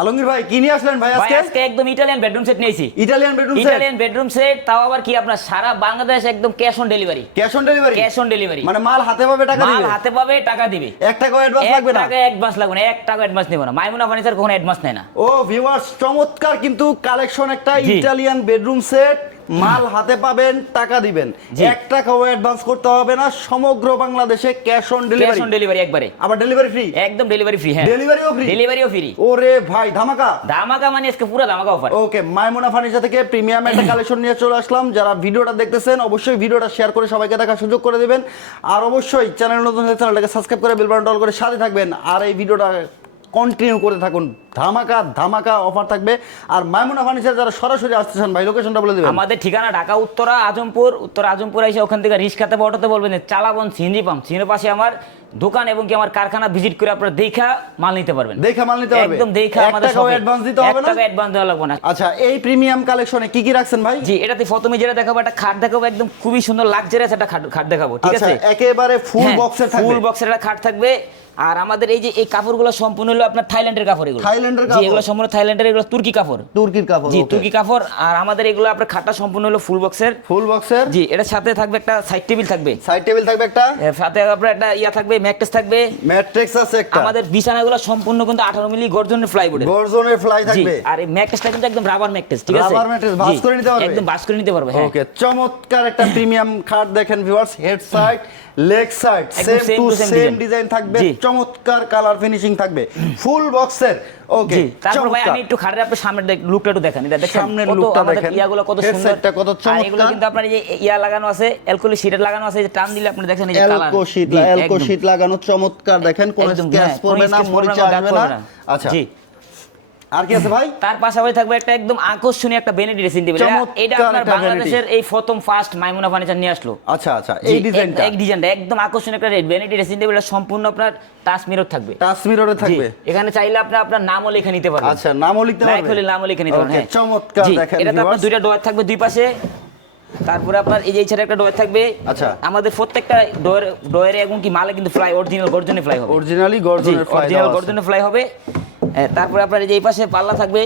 আলমগীর ভাই কি নিয়ে আসলেন ভাই আজকে? আজকে একদম ইটালিয়ান বেডরুম সেট নিয়েছি Italian bedroom set Italian bedroom set তাও আবার কি আপনার সারা বাংলাদেশ একদম cash on delivery cash on delivery cash on delivery মানে মাল হাতে পাবে টাকা দিবে? মাল হাতে পাবে টাকা দিবে। এক টাকা অ্যাডভান্স লাগবে না? টাকা অ্যাডভান্স লাগবে না এক টাকা অ্যাডভান্স নেব না। মাইমুনা ফার্নিচার কোনো অ্যাডভান্স নেয় না। ও ভিউয়ার্স চমৎকার কিন্তু কালেকশন একটা ইটালিয়ান বেডরুম সেট মাল হাতে পাবেন টাকা দিবেন। এক টাকাও অ্যাডভান্স করতে হবে না সমগ্র বাংলাদেশে cash on delivery cash on delivery একবারে। আবার ডেলিভারি ফ্রি একদম ডেলিভারি ফ্রি হ্যাঁ। ডেলিভারিও ফ্রি ডেলিভারিও ফ্রি ওরে ভাই ধামাকা? ধামাকা মানে আজকে পুরো ধামাকা অফার ওকে মাইমুনা ফার্নিচার থেকে প্রিমিয়াম একটা কালেকশন নিয়ে চলে আসলাম। যারা ভিডিওটা দেখতেছেন অবশ্যই ভিডিওটা শেয়ার করে সবাইকে দেখার সুযোগ করে দিবেন। আর অবশ্যই চ্যানেল নতুন হলে চ্যানেলটাকে সাবস্ক্রাইব করে বেল বাটন অল করে সাথে থাকবেন। আর এই ভিডিওটা কন্টিনিউ করে থাকুন। ধামাকা ধামাকা অফার থাকবে। আর মাইমুনা ফার্নিচার যারা সরাসরি আসতে চান, ভাই লোকেশনটা বলে দেবেন। আমাদের ঠিকানা ঢাকা, উত্তরা, আজমপুর। উত্তর, আজমপুর এসে ওখান থেকে রিস্কাতে বা বলবেন চালাবন সিঞ্জি পাম্প সিনের পাশে আমার দোকান এবং কি আমার কারখানা ভিজিট করে আপনারা দেখা মাল নিতে পারবেন। দেখে মাল নিতে পারবে? একদম দেখা আমাদের এ। অ্যাডভান্স দিতে হবে না? টাকা অ্যাডভান্স দেওয়া লাগবে না। আচ্ছা এই প্রিমিয়াম কালেকশনে কি কি রাখছেন ভাই? জি এটাতে প্রথমে যেটা দেখাবো একটা খাট দেখাবো একদম খুবই সুন্দর লাক্সারিয়াস একটা খাট খাট দেখাবো ঠিক আচ্ছা আছে? একেবারে ফুল হ্যাঁ, বক্সের থাকবে। ফুল বক্সের একটা খাট থাকবে। আর আমাদের এই যে এই কাপড়গুলো সম্পূর্ণ হলো আপনার থাইল্যান্ডের কাপড় এগুলো। থাইল্যান্ডের কাপড়? এগুলো সম্পূর্ণ থাইল্যান্ডের এগুলো তুর্কি কাপড়। তুর্কির কাপড় জি তুর্কি কাপড়। আর আমাদের এগুলো আপনার খাটটা সম্পূর্ণ হলো ফুল বক্সের ফুল বক্সের জি এটা সাথে থাকবে একটা সাইড টেবিল থাকবে। সাইড টেবিল থাকবে একটা? সাথে আপনার একটা ইয়া থাকবে ম্যাট্রেস থাকবে। ম্যাট্রিক্স আছে একটা। আমাদের বিছানাগুলো সম্পূর্ণ কিন্তু আঠারো মিলি গর্জনের প্লাইবোর্ডের গর্জনের ফ্লাই থাকবে। আর এই ম্যাট্রেসটা কিন্তু একদম রাবার ম্যাট্রেস ঠিক আছে? রাবার ম্যাট্রেস ভাঁজ করে নিতে পারবে? একদম বাস করে নিতে পারবে হ্যাঁ। ওকে চমৎকার একটা প্রিমিয়াম খাট দেখেন viewers head side leg side same to same design থাকবে চমৎকার কালার ফিনিশিং থাকবে ফুল বক্সের ওকে তারপর ভাই আমি একটু আপনার সামনের লুকটা একটু দেখেন এটা দেখেন সামনের আমাদের দেখেন। ইয়াগুলো কত সুন্দর। কত আর এগুলো কিন্তু আপনার এই ইয়া লাগানো আছে অ্যালকোহলিক শিটের লাগানো আছে এই টান দিলে আপনি দেখেন এই যে colour Elco sheet Elco sheet লাগানো চমৎকার দেখেন কোন একদম, স্ক্র্যাচ হ্যাঁ, পড়বে না মরিচা আসবে না। আচ্ছা। আর কি আছে ভাই? তার পাশাপাশি থাকবে একটা একদম আকর্ষণীয় একটা বেনি ড্রেসিং টেবিল এটা আপনার বাংলাদেশের এই প্রথম ফার্স্ট মাইমুনা ফার্নিচার নিয়ে আসলো। আচ্ছা আচ্ছা এই ডিজাইনটা এই ডিজাইনটা একদম আকর্ষণীয় একটা ড্রেসিং টেবিল সম্পূর্ণ আপনার টাচ মিরর থাকবে। টাচ মিররে থাকবে? এখানে চাইলে আপনি আপনার নামও লিখে নিতে পারবেন। আচ্ছা নামও লিখতে লাইক পারবে হলে নামও লিখে নিতে পারবেন হ্যাঁ। চমৎকার দেখেন এটাতে আপনার দুইটা ডোয়ার থাকবে দুই পাশে। তারপরে আপনার এই যে একটা ডোয়ার থাকবে। আচ্ছা। আমাদের প্রত্যেকটা ডোয়ার ডোয়ারে এবং কি মালে কিন্তু ফ্লাই অরিজিনাল গর্জনে ফ্লাই হবে। অরিজিনালি গর্জনের ফ্লাই অরিজিনাল গর্জনে ফ্লাই হবে। হ্যাঁ, তারপরে আপনার এই যে এই পাশে পাল্লা থাকবে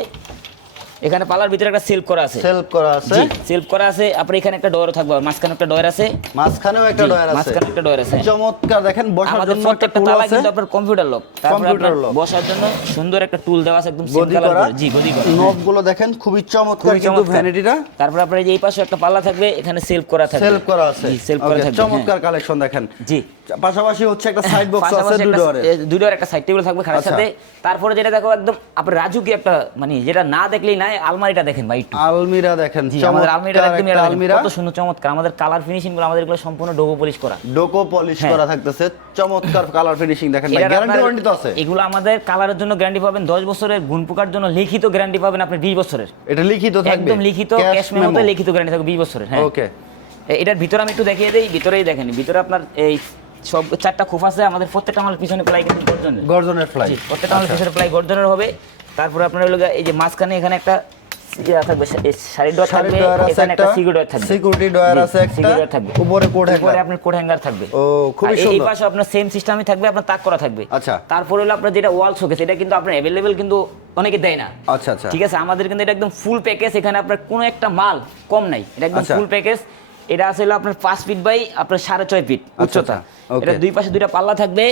এখানে পাল্লার ভিতরে একটা সেলফ করা আছে। সেলফ করা আছে। সেলফ করা আছে। আপনার এখানে একটা ডোয়ার থাকবে মাঝখানে একটা ডোয়ার আছে। মাঝখানেও একটা ডয়ার আছে। মাঝখানে একটা ডয়ার আছে। চমৎকার দেখেন বসার জন্য একটা টুল আছে। কিন্তু আপনার কম্পিউটার লক তারপরে Computer আপনার বসার জন্য সুন্দর একটা টুল দেওয়া আছে একদম সেম গদি কালার করা। জি গদি করা। নবগুলো দেখেন খুবই চমৎকার কিন্তু ভ্যানিটিটা তারপর আপনার এই পাশে একটা পাল্লা থাকবে এখানে সেলফ করা থাকবে। সেলফ করা আছে। জি সেলফ করা থাকবে চমৎকার কালেকশন দেখেন। হ্যাঁ। জি। পাশাপাশি হচ্ছে একটা সাইড বক্স আছে দুই একটা- দুই ডোর একটা সাইড টেবিল থাকবে খাটের আচ্ছা। সাথে। তারপরে যেটা দেখো একদম রাজুকি একটা মানে যেটা না দেখলেই নাই আলমারিটা দেখেন ভাই একটু। আলমিরা দেখেন জি আমাদের আলমিরা একদম আলমিরা। কত সুন্দর চমৎকার। আমাদের কালার ফিনিশিংগুলো আমাদের এগুলো সম্পূর্ণ ডোবো পলিশ করা। ডোকো পলিশ হ্যাঁ। করা থাকতেছে চমৎকার কালার ফিনিশিং দেখেন ভাই গ্যারান্টি ওয়ারেন্টি তো আছে। এগুলো আমাদের কালারের জন্য গ্যারান্টি পাবেন দশ বছরের গুণ পোকার জন্য লিখিত গ্যারান্টি পাবেন আপনি বিশ বছরের। এটা লিখিত থাকবে একদম লিখিত ক্যাশ মেমোতে লিখিত গ্যারান্টি থাকবে বিশ বছরের হ্যাঁ। ওকে এটার ভিতরে আমি একটু দেখিয়ে দিই ভিতরেই দেখেন ভিতরে আপনার এই সব চারটা খোপ আছে আমাদের প্রত্যেকটা পিছনে প্লাই কিন্তু গর্জনের। গর্জনের প্রত্যেকটা আমার পিছনে প্লাই গর্জনের হবে। তারপরে আপনার হলো এই যে মাঝখানে এখানে একটা থাকবে শাড়ির ডোর থাকবে এখানে একটা একটা সিকিউরিটি থাকবে। সিকিউরিটি ডয়ার আছে একটা security থাকবে। উপরে কোড উপরে আপনার কোড হ্যাঙ্গার থাকবে। ও, খুবই আর এই পাশে আপনার সেম সিস্টেমই থাকবে আপনার তাক করা থাকবে। আচ্ছা। তারপরে হলো আপনার যেটা ওয়াল শোকেস এটা কিন্তু আপনার কিন্তু অনেকে দেয় না। আচ্ছা আচ্ছা। ঠিক আছে? আমাদের কিন্তু এটা একদম ফুল প্যাকেজ এখানে আপনার কোনো একটা মাল কম নাই। এটা একদম আচ্ছা। ফুল প্যাকেজ এটা আসলে আপনার পাঁচ ফিট বাই আপনার সাড়ে ছয় ফিট উচ্চতা। আচ্ছা, এটা দুই পাশে দুইটা পাল্লা থাকবে।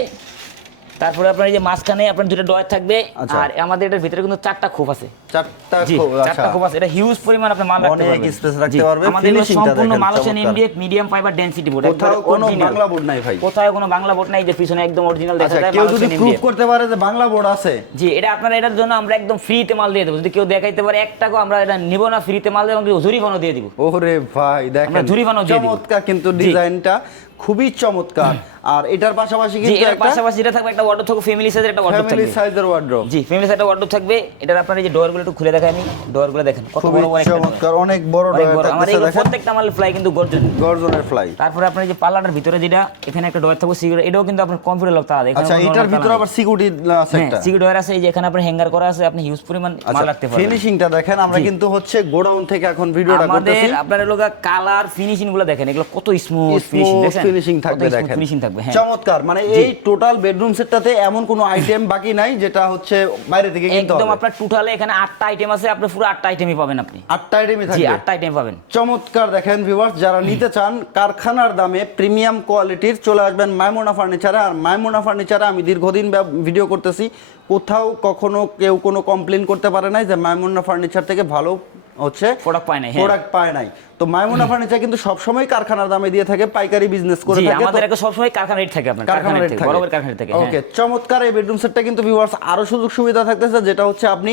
তারপরে আপনার এই যে মাঝখানে আপনার দুটো ডয়ার থাকবে আচ্ছা। আর আমাদের এটার ভিতরে কিন্তু চারটা খোপ আছে। চারটা খোপ, আচ্ছা চারটা খোপ আছে। এটা হিউজ পরিমাণ আপনি মাল রাখতে অনেক পারবেন। space রাখতে পারবে। আমাদের সম্পূর্ণ মালয়েশিয়ান চমৎকার। MDF medium fibre density board কোথাও কোনো বাংলা বোর্ড নাই ভাই। কোথাও কোনো বাংলা বোর্ড নাই যে পিছনে একদম অরিজিনাল দেখা আচ্ছা যায় কেউ যদি MDF করতে পারে যে বাংলা বোর্ড আছে। জি এটা আপনারা এটার জন্য আমরা একদম ফ্রিতে মাল দিয়ে দেবো। যদি কেউ দেখাইতে পারে এক টাকাও আমরা এটা নিব না ফ্রিতে মাল দেবো এবং জরিমানাও দিয়ে দিব। ওরে ভাই দেখেন আমরা জরিমানাও দিয়ে দিব। চমৎকার কিন্তু। ডিজাইনটা। খুবই চমৎকার। আর এটার পাশাপাশি কিন্তু এর পাশাপাশি এটা থাকবে একটা ওয়ার্ডরোব থাকবে ফ্যামিলি সাইজের একটা ওয়ার্ডরোব ফ্যামিলি সাইজের ওয়ার্ড্রোব জি ফ্যামিলি সাইজের ওয়ার্ডরোব থাকবে। এটার আপনার এই যে ডোরগুলো একটু খুলে দেখাই আমি। ডোরগুলো দেখেন কত বড় বড় চমৎকার অনেক বড় থাকতেছে এগুলো দেখেন। প্রত্যেকটা মাল ফ্লাই কিন্তু গর্জন। গর্জনের ফ্লাই তারপরে আপনার এই যে পাল্লাটার ভিতরে যেটা এখানে একটা ডয়ার থাকবে সিকিউর এটাও কিন্তু আপনার কম্পিউটার লক তালা এখানে আচ্ছা এটার ভিতরে আবার সিকিউরিটি আছে। একটা হ্যাঁ সিকিউর ডয়ার আছে এই যে এখানে আপনার হ্যাঙ্গার করা আছে আপনি হিউজ পরিমাণ মাল আচ্ছা রাখতে পারবেন। ফিনিশিংটা দেখেন আমরা কিন্তু হচ্ছে গোডাউন থেকে এখন ভিডিওটা আমাদের করতেছি। আপনার লোক কালার ফিনিশিংগুলো দেখেন এগুলো কত স্মুথ ফিনিশিং দেখেন? ফিনিশিং থাকবে দেখেন। finishing থাকবে, হ্যাঁ। চমৎকার মানে এই টোটাল বেডরুম সেটটাতে এমন কোনো আইটেম বাকি নাই যেটা হচ্ছে বাইরে থেকে কিনতে একদম আপনার টোটালে এখানে আটটা আইটেম আছে আপনি পুরো আটটা আইটেমই পাবেন আপনি। আটটা আইটেমই জি আটটা আইটেম পাবেন। চমৎকার দেখেন ভিউয়ার্স যারা নিতে চান কারখানার দামে প্রিমিয়াম কোয়ালিটির চলে আসবেন মাইমোনা ফার্নিচারে আর মাইমোনা ফার্নিচারে আমি দীর্ঘদিন ভিডিও করতেছি। কোথাও কখনো কেউ কোনো কমপ্লেন করতে পারে নাই যে মাইমোনা ফার্নিচার থেকে ভালো হচ্ছে প্রোডাক্ট পায় নাই, হ্যাঁ। প্রোডাক্ট পায় নাই। তো মাইমুনা ফার্নিচার কিন্তু সবসময় কারখানার দামে দিয়ে থাকে পাইকারি বিজনেস করে থাকে আমাদের একটা সবসময় কারখানা রেট থাকে আপনার কারখানা রেট থেকে। বরাবর কারখানা থেকে হ্যাঁ। ওকে চমৎকার এই বেডরুম সেটটা কিন্তু ভিউয়ার্স আরও সুযোগ সুবিধা থাকতেছে যেটা হচ্ছে আপনি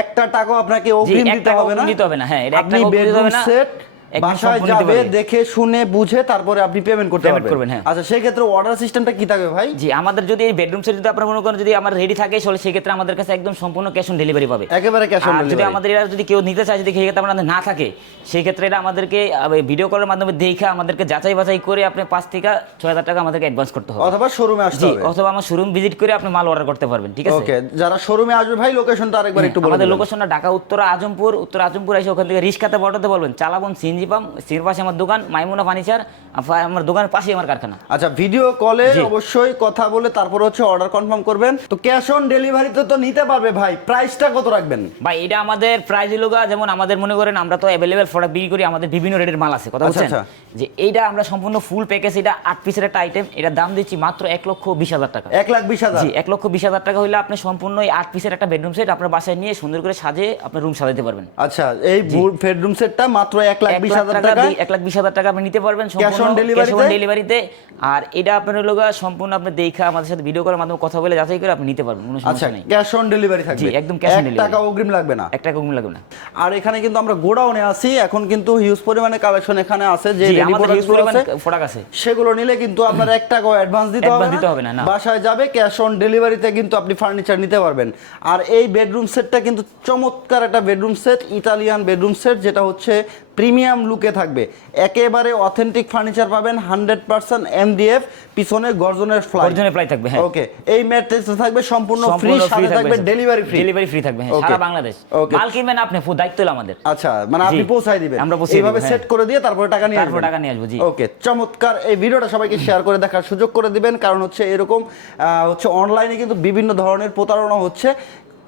একটা টাকাও আপনাকে অগ্রিম দিতে হবে না। দিতে হবে না, হ্যাঁ, এটা একটা আপনি দিতে বেডরুম হবে না, সেট বাসায় যাবে দেখে শুনে বুঝে তারপরে আপনি পেমেন্ট করতে পারবেন। করবেন, হ্যাঁ। আচ্ছা সেই ক্ষেত্রে অর্ডার সিস্টেমটা কি থাকবে ভাই? জি আমাদের যদি এই বেডরুম সেট যদি আপনার মনে করেন যদি আমার রেডি থাকে তাহলে সেক্ষেত্রে আমাদের কাছে একদম সম্পূর্ণ ক্যাশ অন ডেলিভারি পাবে। একেবারে ক্যাশ অন যদি আমাদের এরা যদি কেউ নিতে চায় যদি সেক্ষেত্রে আমাদের না থাকে সেই ক্ষেত্রে এটা আমাদেরকে ভিডিও কলের মাধ্যমে দেখে আমাদেরকে যাচাই বাছাই করে আপনি পাঁচ থেকে ছয় হাজার টাকা আমাদেরকে অ্যাডভান্স করতে হবে। অথবা শোরুমে আসতে হবে। অথবা আমার শোরুম ভিজিট করে আপনি মাল অর্ডার করতে পারবেন ঠিক আছে? ওকে যারা শোরুমে আসবে ভাই লোকেশনটা আরেকবার একটু বলে আমাদের। লোকেশনটা ঢাকা উত্তর আজমপুর উত্তর আজমপুর এসে ওখান থেকে রিক্সাতে বটাতে বলবেন চালাবন সিএনজি পাম্প সির পাশে আমার দোকান মাইমুনা ফার্নিচার আমার দোকানের পাশেই আমার কারখানা। আচ্ছা ভিডিও কলে অবশ্যই কথা বলে তারপর হচ্ছে অর্ডার কনফার্ম করবেন। তো ক্যাশ অন ডেলিভারিতে তো নিতে পারবে ভাই। প্রাইসটা কত রাখবেন? ভাই এটা আমাদের প্রাইস লোগা যেমন আমাদের মনে করেন আমরা তো অ্যাভেলেবেল প্রোডাক্ট বিক্রি করি আমাদের বিভিন্ন রেটের মাল আছে কথা আচ্ছা, বলছেন আচ্ছা। যে এইটা আমরা সম্পূর্ণ ফুল প্যাকেজ এটা আট পিসের একটা আইটেম এটার দাম দিচ্ছি মাত্র এক লক্ষ বিশ হাজার টাকা। এক লাখ বিশ হাজার? জি এক লক্ষ বিশ হাজার টাকা হলে আপনি সম্পূর্ণ এই আট পিসের একটা বেডরুম সেট আপনার বাসায় নিয়ে সুন্দর করে সাজে আপনার রুম সাজাতে পারবেন। আচ্ছা এই বেডরুম সেটটা মাত্র এক লাখ বিশ লাখ হাজার টাকা টাকা এক লাখ বিশ হাজার টাকা আপনি নিতে পারবেন Cash on ডেলিভারিতে আর এটা আপনার হলো সম্পূর্ণ আপনি দেখা আমাদের সাথে ভিডিও করার মাধ্যমে কথা বলে যাচাই করে আপনি নিতে পারবেন কোনো আচ্ছা সমস্যা নেই ক্যাশ অন ডেলিভারি থাকবে। একদম cash on এক টাকা অগ্রিম লাগবে না। একটা কম লাগবে না। আর এখানে কিন্তু আমরা গোডাউনে আছি এখন কিন্তু হিউজ পরিমাণে কালেকশন এখানে আছে যে আমাদের হিউজগুলো প্রোডাক্ট আছে সেগুলো নিলে কিন্তু আপনার এক টাকাও অ্যাডভান্স দিতে হবে দিতে হবে না, না। বাসায় যাবে ক্যাশ অন ডেলিভারিতে কিন্তু আপনি ফার্নিচার নিতে পারবেন। আর এই বেডরুম সেটটা কিন্তু চমৎকার একটা bedroom set Italian bedroom set যেটা হচ্ছে প্রিমিয়াম লুকে থাকবে। একেবারে অথেন্টিক ফার্নিচার পাবেন হান্ড্রেড পার্সেন্ট এমডিএফ পিছনে গর্জনের ফ্লাই অরিজিনাল প্রাইস থাকবে হ্যাঁ। ওকে এই ম্যাট্রেস থাকবে সম্পূর্ণ ফ্রি সাথে থাকবে ডেলিভারি ফ্রি ডেলিভারি ফ্রি থাকবে হ্যাঁ, সারা বাংলাদেশ। Okay. মাল কিনবেন আপনি ফুল দায়িত্ব হলো আমাদের। আচ্ছা মানে আপনি। পৌঁছায় দিবেন। আমরা পৌঁছে এইভাবে হ্যাঁ। সেট করে দিয়ে তারপরে টাকা নিয়ে তারপর টাকা নিয়ে আসব, জি। ওকে চমৎকার এই ভিডিওটা সবাইকে শেয়ার করে দেখার সুযোগ করে দিবেন। কারণ হচ্ছে এরকম আহ, হচ্ছে অনলাইনে কিন্তু বিভিন্ন ধরনের প্রতারণা হচ্ছে।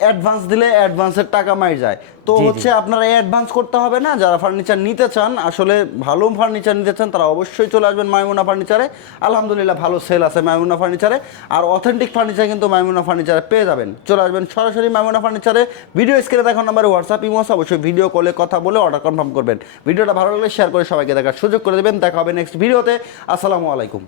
অ্যাডভান্স দিলে অ্যাডভান্সের টাকা মাই যায়। তো। হচ্ছে আপনারা অ্যাডভান্স করতে হবে না যারা ফার্নিচার নিতে চান আসলে ভালো ফার্নিচার নিতে চান তারা অবশ্যই চলে আসবেন মাইমুনা ফার্নিচারে আলহামদুলিল্লাহ ভালো সেল আছে মাইমুনা ফার্নিচারে আর অথেন্টিক ফার্নিচার কিন্তু মাইমুনা ফার্নিচারে পেয়ে যাবেন। চলে আসবেন সরাসরি মাইমুনা ফার্নিচারে ভিডিও স্ক্রিনে দেখার নাম্বারে হোয়াটসঅ্যাপ ইমোস অবশ্যই ভিডিও কলে কথা বলে অর্ডার কনফার্ম করবেন। ভিডিওটা ভালো লাগলে শেয়ার করে সবাইকে দেখার সুযোগ করে দেবেন। দেখা হবে নেক্সট ভিডিওতে আসসালামু আলাইকুম।